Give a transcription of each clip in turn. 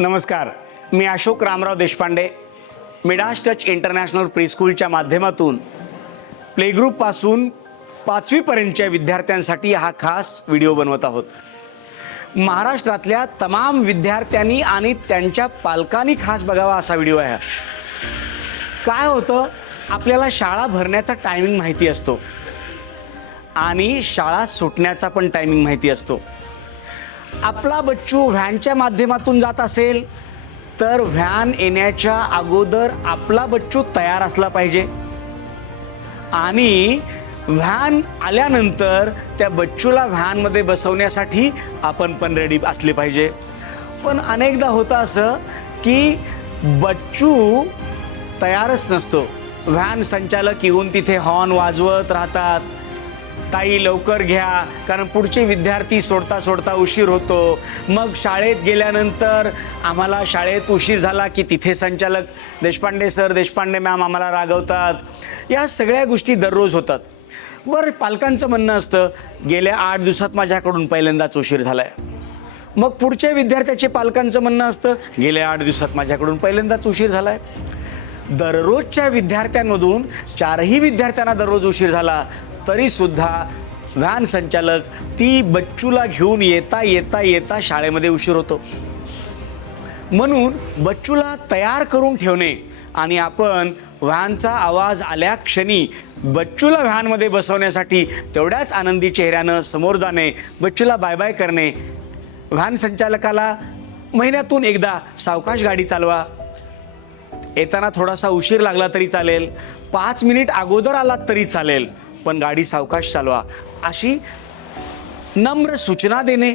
नमस्कार. मी Ashok Ramrao Deshpande. Midas touch international प्रीस्कूलच्या माध्यमातून प्लेग्रुपपासून पाचवीपर्यंतच्या विद्यार्थ्यांसाठी हा खास व्हिडिओ बनवत आहोत. महाराष्ट्रातल्या तमाम विद्यार्थ्यांनी आणि त्यांच्या पालकांनी खास बघावा असा व्हिडिओ आहे काय होतं? आपल्याला शाळा भरण्याचा टायमिंग माहिती असतो. आणि शाळा सुटण्याचा पण टायमिंग माहिती असतो. आपला बच्चू व्हॅनच्या माध्यमातून जात असेल तर व्हॅन येण्याच्या अगोदर आपला बच्चू तयार असला पाहिजे. आणि व्हॅन आल्यानंतर त्या बच्चूला व्हॅनमध्ये बसवण्यासाठी आपण पण रेडी असले पाहिजे. पण अनेकदा होतं असं की बच्चू तयारच नसतो. व्हॅन संचालक येऊन तिथे हॉर्न वाजवत राहतात. ताई लवकर घ्या कारण पुढचे विद्यार्थी सोडता सोडता उशीर होतो. मग शाळेत गेल्यानंतर आम्हाला शाळेत उशीर झाला की तिथे संचालक देशपांडे सर देशपांडे मॅम आम्हाला रागवतात. या सगळ्या गोष्टी दररोज होतात. वर पालकांचं म्हणणं असतं गेल्या आठ दिवसात माझ्याकडून पहिल्यांदाच उशीर झाला आहे मग पुढच्या विद्यार्थ्याचे पालकांचं म्हणणं असतं गेल्या आठ दिवसात माझ्याकडून पहिल्यांदाच उशीर झाला आहे दररोजच्या विद्यार्थ्यांमधून चारही विद्यार्थ्यांना दररोज उशीर झाला. तरीसुद्धा व्हॅन संचालक ती बच्चूला घेऊन येता येता येता शाळेमध्ये उशीर होतो. म्हणून बच्चूला तयार करून ठेवणे आणि आपण व्हॅनचा आवाज आल्या क्षणी बच्चूला व्हॅनमध्ये बसवण्यासाठी तेवढ्याच आनंदी चेहऱ्यानं समोर जाणे बच्चूला बाय बाय करणे. व्हॅन संचालकाला महिन्यातून एकदा सावकाश गाडी चालवा. येताना थोडासा उशीर लागला तरी चालेल. पाच मिनिट अगोदर आलात तरी चालेल. पण गाडी सावकाश चालवा. अशी नम्र सूचना देणे.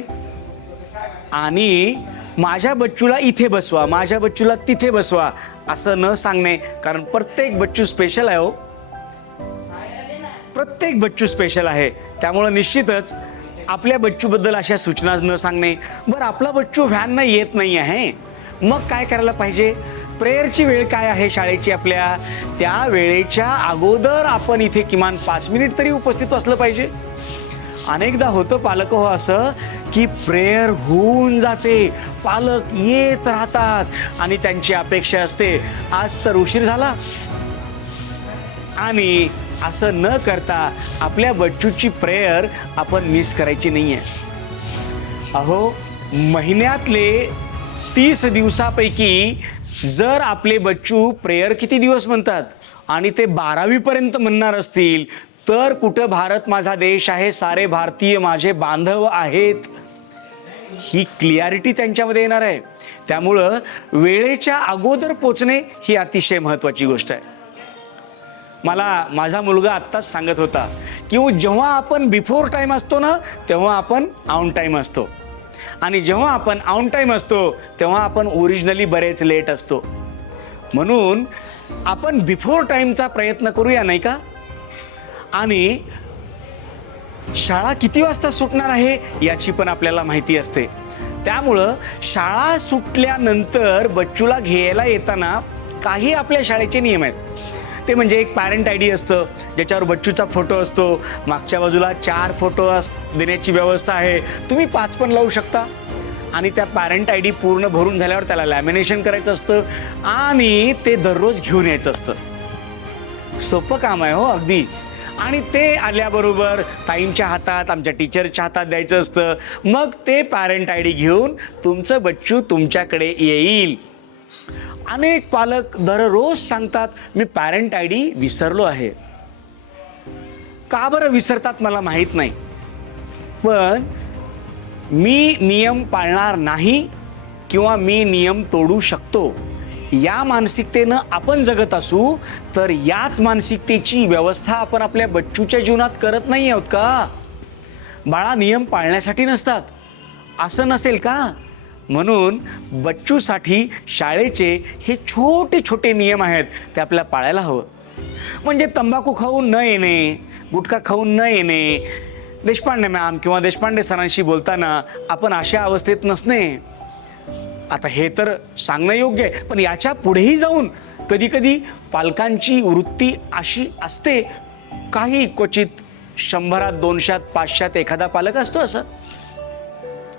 आणि माझ्या बच्चूला इथे बसवा माझ्या बच्चूला तिथे बसवा असं न सांगणे. कारण प्रत्येक बच्चू स्पेशल आहे हो. प्रत्येक बच्चू स्पेशल आहे. त्यामुळं निश्चितच आपल्या बच्चूबद्दल अशा सूचना न सांगणे. बरं आपला बच्चू व्हॅननं येत नाही आहे मग काय करायला पाहिजे? प्रेयरची वेळ काय आहे शाळेची आपल्या? त्या वेळेच्या अगोदर आपण इथे किमान पाच मिनिट तरी उपस्थित असलं पाहिजे. अनेकदा होतं पालक हो असं की प्रेयर होऊन जाते. पालक येत राहतात आणि त्यांची अपेक्षा असते. आज तर उशीर झाला. आणि असं न करता आपल्या बच्चूची प्रेयर आपण मिस करायची नाही आहे अहो महिन्यातले तीस दिवसापैकी जर आपले बच्चू प्रेयर किती दिवस म्हणतात? आणि ते बारावीपर्यंत म्हणणार असतील तर कुठं भारत माझा देश आहे सारे भारतीय माझे बांधव आहेत? ही क्लिअरिटी त्यांच्यामध्ये येणार आहे. त्यामुळं वेळेच्या अगोदर पोचणे ही अतिशय महत्त्वाची गोष्ट आहे. मला माझा मुलगा आत्ताच सांगत होता की हो, जेव्हा आपण बिफोर टाईम असतो ना तेव्हा आपण ऑन टाईम असतो. आणि जेव्हा आपण ऑन टाईम असतो तेव्हा आपण ओरिजिनली बरेच लेट असतो. म्हणून आपण बिफोर टाईमचा प्रयत्न करूया नाही का? आणि शाळा किती वाजता सुटणार आहे याची पण आपल्याला माहिती असते. त्यामुळं शाळा सुटल्यानंतर बच्चूला घ्यायला येताना काही आपल्या शाळेचे नियम आहेत. ते म्हणजे एक पॅरेंट आय डी असतं ज्याच्यावर बच्चूचा फोटो असतो. मागच्या बाजूला चार फोटो अस देण्याची व्यवस्था आहे. तुम्ही पाच पण लावू शकता. आणि त्या पॅरेंट आय डी पूर्ण भरून झाल्यावर त्याला लॅमिनेशन करायचं असतं आणि ते दररोज घेऊन यायचं असतं. सोपं काम आहे हो अगदी. आणि ते आल्याबरोबर ताईंच्या हातात आमच्या टीचरच्या हातात द्यायचं असतं. मग ते पॅरेंट आय डी घेऊन तुमचं बच्चू तुमच्याकडे येईल. अनेक पालक दररोज सांगतात मी पॅरेंट आय डी विसरलो आहे. का बरं विसरतात मला माहीत नाही. पण मी नियम पाळणार नाही किंवा मी नियम तोडू शकतो. या मानसिकतेनं आपण जगत असू तर याच मानसिकतेची व्यवस्था आपण आपल्या बच्चूच्या जीवनात करत नाही आहोत का? बाळा नियम पाळण्यासाठी नसतात. असं नसेल का? म्हणून बच्चूसाठी शाळेचे हे छोटे छोटे नियम आहेत ते आपल्याला पाळायला हवं. म्हणजे तंबाखू खाऊन न येणे गुटखा खाऊन न येणे देशपांडे मॅम किंवा देशपांडे सरांशी बोलताना आपण अशा अवस्थेत नसणे. आता हे तर सांगणं योग्य आहे पण याच्या पुढेही जाऊन कधीकधी पालकांची वृत्ती अशी असते काही क्वचित शंभरात दोनशात पाचशात एखादा पालक असतो असं.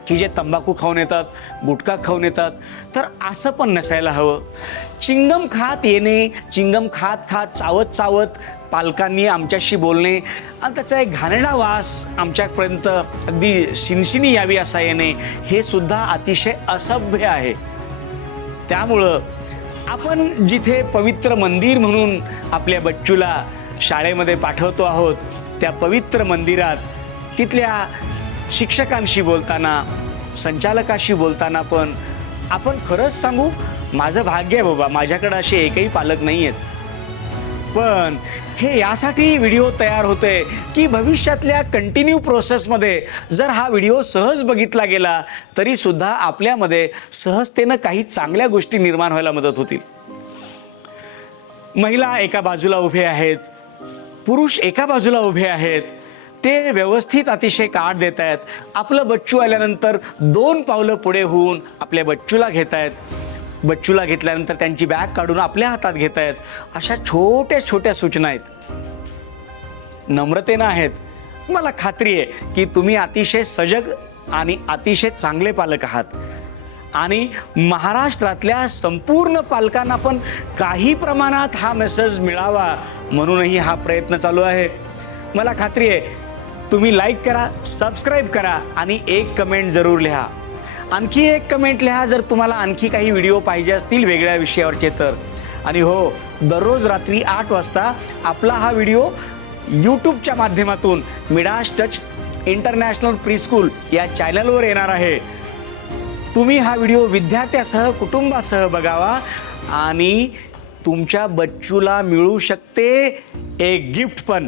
की जे तंबाखू खाऊन येतात गुटखा खाऊन येतात तर असं पण नसायला हवं. चिंगम खात येणे चिंगम खात खात चावत चावत पालकांनी आमच्याशी बोलणे आणि त्याचा एक घाणेडा वास आमच्यापर्यंत अगदी शिनशिनी यावी असा येणे हे सुद्धा अतिशय असभ्य आहे. त्यामुळं आपण जिथे पवित्र मंदिर म्हणून आपल्या बच्चूला शाळेमध्ये पाठवतो आहोत त्या पवित्र मंदिरात तिथल्या शिक्षकांशी बोलताना संचालकाशी बोलताना पण आपण खरंच सांगू माझं भाग्य आहे बाबा माझ्याकडे असे एकही पालक नाही आहेत पण हे यासाठी व्हिडिओ तयार होते की भविष्यातल्या कंटिन्यू प्रोसेसमध्ये जर हा व्हिडिओ सहज बघितला गेला तरीसुद्धा आपल्यामध्ये सहजतेनं काही चांगल्या गोष्टी निर्माण व्हायला मदत होतील. महिला एका बाजूला उभे आहेत पुरुष एका बाजूला उभे आहेत ते व्यवस्थित अतिशय काढ देत आहेत आपलं बच्चू आल्यानंतर दोन पावलं पुढे होऊन आपल्या बच्चूला घेत आहेत बच्चूला घेतल्यानंतर त्यांची बॅग काढून आपल्या हातात घेत आहेत अशा छोट्या छोट्या सूचना आहेत. नम्रतेनं आहेत. मला खात्री आहे की तुम्ही अतिशय सजग आणि अतिशय चांगले पालक आहात. आणि महाराष्ट्रातल्या संपूर्ण पालकांना पण काही प्रमाणात हा मेसेज मिळावा म्हणूनही हा प्रयत्न चालू आहे. मला खात्री आहे तुम्ही लाईक करा सबस्क्राईब करा आणि एक कमेंट जरूर लिहा. आणखी एक कमेंट लिहा जर तुम्हाला आणखी काही व्हिडिओ पाहिजे असतील वेगळ्या विषयावरचे तर. आणि हो दररोज रात्री आठ वाजता आपला हा व्हिडिओ यूट्यूबच्या माध्यमातून मिडास टच इंटरनॅशनल प्रीस्कूल या चॅनलवर येणार आहे. तुम्ही हा व्हिडिओ विद्यार्थ्यासह कुटुंबासह बघावा आणि तुमच्या बच्चूला मिळू शकते एक गिफ्ट पण.